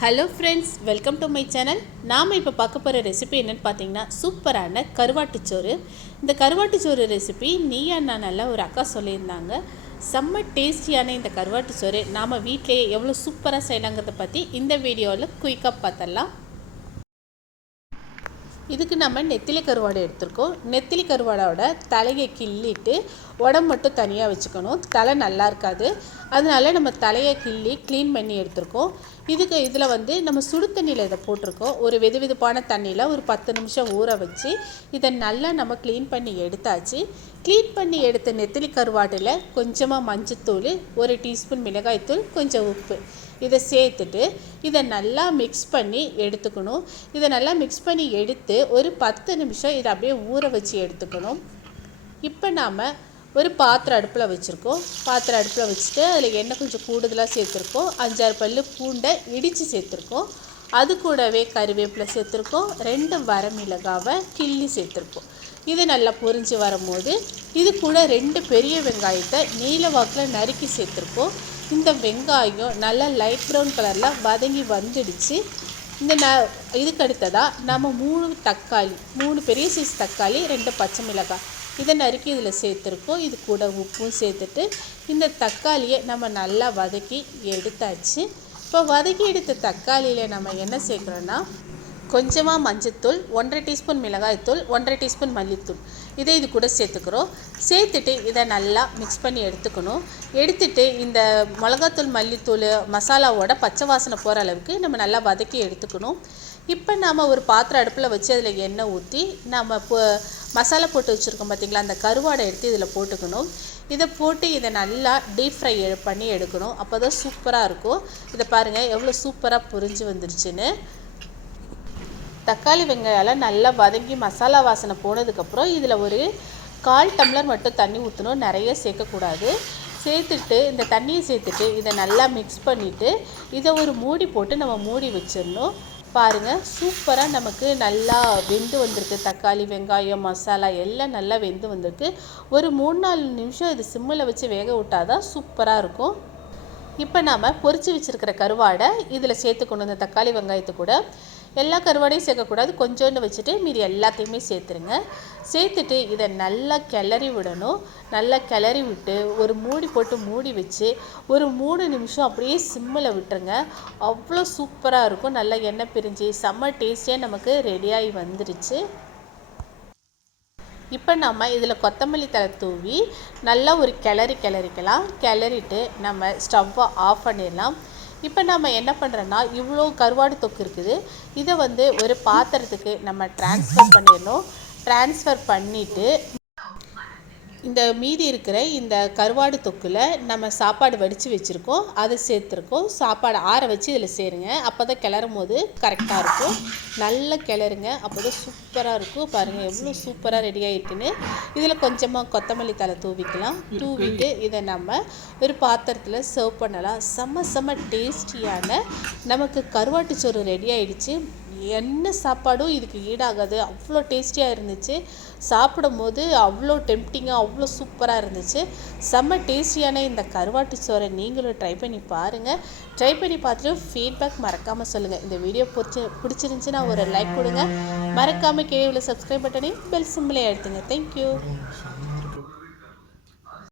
Hello friends welcome to my channel நாம் இப்போ பார்க்க போகிற ரெசிபி என்னென்னு பார்த்தீங்கன்னா சூப்பரான கருவாட்டுச்சோறு இந்த கருவாட்டுச்சோறு ரெசிபி நீயா நானால ஒரு அக்கா சொல்லியிருந்தாங்க. செம்ம டேஸ்டியான இந்த கருவாட்டுச்சோறு நாம் வீட்டிலேயே எவ்வளோ சூப்பராக செய்யலாங்கிறத பற்றி இந்த வீடியோவில் குயிக்காக பார்த்தலாம் இதுக்கு நம்ம நெத்திலி கருவாடு எடுத்திருக்கோம். நெத்திலி கருவாடோட தலையை கிள்ளிட்டு உடம்பு மட்டும் தனியாக வச்சுக்கணும். தலை நல்லா இருக்காது. அதனால நம்ம தலையை கிள்ளி க்ளீன் பண்ணி எடுத்திருக்கோம். இதுக்கு இதில் வந்து நம்ம சுடு தண்ணியில் இதை போட்டிருக்கோம். ஒரு வெது வெதுப்பான தண்ணியில் ஒரு பத்து நிமிஷம் ஊற வச்சு இதை நல்லா நம்ம க்ளீன் பண்ணி எடுத்தாச்சு. க்ளீன் பண்ணி எடுத்த நெத்திலி கருவாட்டில் கொஞ்சமாக மஞ்சத்தூள் ஒரு டீஸ்பூன் மிளகாய்த்தூள் கொஞ்சம் உப்பு. இதை சேர்த்துட்டு இதை நல்லா மிக்ஸ் பண்ணி எடுத்துக்கணும். இதை நல்லா மிக்ஸ் பண்ணி எடுத்து ஒரு பத்து நிமிஷம் இதை அப்படியே ஊற வச்சு எடுத்துக்கணும். இப்போ நாம் ஒரு பாத்திரம் அடுப்பில் வச்சுருக்கோம். பாத்திரம் அடுப்பில் வச்சுட்டு அதில் எண்ணெய் கொஞ்சம் கூடுதலாக சேர்த்துருக்கோம். அஞ்சாறு பல் பூண்டை இடித்து சேர்த்துருக்கோம். அது கூடவே கருவேப்பிலை சேர்த்துருக்கோம். ரெண்டு வரமிளகாவை கிள்ளி சேர்த்துருக்கோம். இது நல்லா பொரிஞ்சு வரும்போது இது கூட ரெண்டு பெரிய வெங்காயத்தை நீல வாக்கில் நறுக்கி சேர்த்துருக்கோம். இந்த வெங்காயம் நல்லா லைட் ப்ரௌன் கலரில் வதங்கி வந்துடுச்சு. இந்த ந இதுக்கு அடுத்ததாக நம்ம மூணு தக்காளி மூணு பெரிய சைஸ் தக்காளி ரெண்டு பச்சை மிளகாய். இதை நறுக்கி இதில் சேர்த்துருக்கோம். இது கூட உப்பும் சேர்த்துட்டு இந்த தக்காளியை நம்ம நல்லா வதக்கி எடுத்தாச்சு. இப்போ வதக்கி எடுத்த தக்காளியில் நம்ம என்ன சேர்க்குறோன்னா கொஞ்சமாக மஞ்சத்தூள் ஒன்றரை டீஸ்பூன் மிளகாய்த்தூள் ஒன்றரை டீஸ்பூன் மல்லித்தூள். இதை இது கூட சேர்த்துக்கிறோம். சேர்த்துட்டு இதை நல்லா மிக்ஸ் பண்ணி எடுத்துக்கணும். எடுத்துட்டு இந்த மிளகாத்தூள் மல்லித்தூள் மசாலாவோட பச்சை வாசனை போகிற அளவுக்கு நம்ம நல்லா வதக்கி எடுத்துக்கணும். இப்போ நாம் ஒரு பாத்திரம் அடுப்பில் வச்சு அதில் எண்ணெய் ஊற்றி நம்ம இப்போ மசாலா போட்டு வச்சுருக்கோம் பார்த்திங்களா அந்த கருவாடை எடுத்து இதில் போட்டுக்கணும். இதை போட்டு இதை நல்லா டீப் ஃப்ரை பண்ணி எடுக்கணும். அப்போ தான் சூப்பராக இருக்கும். இதை பாருங்கள் எவ்வளோ சூப்பராக புரிஞ்சு வந்துருச்சுன்னு. தக்காளி வெங்காயம்லாம் நல்லா வதங்கி மசாலா வாசனை போனதுக்கப்புறம் இதில் ஒரு கால் டம்ளர் மட்டும் தண்ணி ஊற்றணும் நிறைய சேர்க்கக்கூடாது. சேர்த்துட்டு இந்த தண்ணியை சேர்த்துட்டு இதை நல்லா மிக்ஸ் பண்ணிவிட்டு இதை ஒரு மூடி போட்டு நம்ம மூடி வச்சிடணும். பாருங்கள் சூப்பராக நமக்கு நல்லா வெந்து வந்திருக்கு. தக்காளி வெங்காயம் மசாலா எல்லாம் நல்லா வெந்து வந்திருக்கு. ஒரு மூணு நாலு நிமிஷம் இது சிம்மில் வச்சு வேக விட்டால் தான் சூப்பராக இருக்கும். இப்போ நாம் பொறிச்சு வச்சுருக்கிற கருவாடை இதில் சேர்த்துக்கணும் இந்த தக்காளி வெங்காயத்தை கூட எல்லா கருவாடையும் சேர்க்கக்கூடாது. கொஞ்சோண்டு வச்சுட்டு மீதி எல்லாத்தையுமே சேர்த்துருங்க. சேர்த்துட்டு இதை நல்லா கிளறி விடணும். நல்லா கிளறி விட்டு ஒரு மூடி போட்டு மூடி வச்சு ஒரு மூணு நிமிஷம் அப்படியே சிம்மில் விட்டுருங்க. அவ்வளோ சூப்பராக இருக்கும். நல்லா எண்ணெய் பிரிஞ்சு செம்ம டேஸ்டியாக நமக்கு ரெடியாகி வந்துருச்சு. இப்போ நம்ம இதில் கொத்தமல்லி தலை தூவி நல்லா ஒரு கிளறி கிளறிக்கலாம். கிளறிட்டு நம்ம ஸ்டவ்வை ஆஃப் பண்ணிடலாம். இப்போ நம்ம என்ன பண்ணுறோன்னா இவ்வளோ கருவாடு தொக்கு இருக்குது. இதை வந்து ஒரு பாத்திரத்துக்கு நம்ம ட்ரான்ஸ்ஃபர் பண்ணிடணும். ட்ரான்ஸ்ஃபர் பண்ணிவிட்டு இந்த மீதி இருக்கிற இந்த கருவாடு தொக்கில் நம்ம சாப்பாடு வடித்து வச்சுருக்கோம். அதை சேர்த்துருக்கோம். சாப்பாடு ஆற வச்சு இதில் சேருங்க. அப்போ தான் கிளறும் போது கரெக்டாக இருக்கும். நல்லா கிளறுங்க. அப்போ தான் சூப்பராக இருக்கும். பாருங்கள் எவ்வளோ சூப்பராக ரெடி ஆகிருக்குன்னு இதில் கொஞ்சமாக கொத்தமல்லி தலை தூவிக்கலாம். தூவிட்டு இதை நம்ம ஒரு பாத்திரத்தில் சர்வ் பண்ணலாம். செம்ம செம்ம டேஸ்டியான நமக்கு கருவாட்டு சோறு ரெடி ஆகிடுச்சு என்ன சாப்பாடும் இதுக்கு ஈடாகாது. அவ்வளோ டேஸ்டியாக இருந்துச்சு. சாப்பிடும் போது அவ்வளோ டெம்டிங்காக அவ்வளோ சூப்பராக இருந்துச்சு. செம்ம டேஸ்டியான இந்த கருவாட்டு சோறை நீங்களும் ட்ரை பண்ணி பாருங்கள் ட்ரை பண்ணி பார்த்துட்டு ஃபீட்பேக் மறக்காமல் சொல்லுங்கள் இந்த வீடியோ பிடிச்சி பிடிச்சிருந்துச்சின்னா ஒரு லைக் கொடுங்க. மறக்காமல் கீழே உள்ள சப்ஸ்கிரைப் பட்டனையும் பெல் சிம்பிளே எடுத்துங்க தேங்க்யூ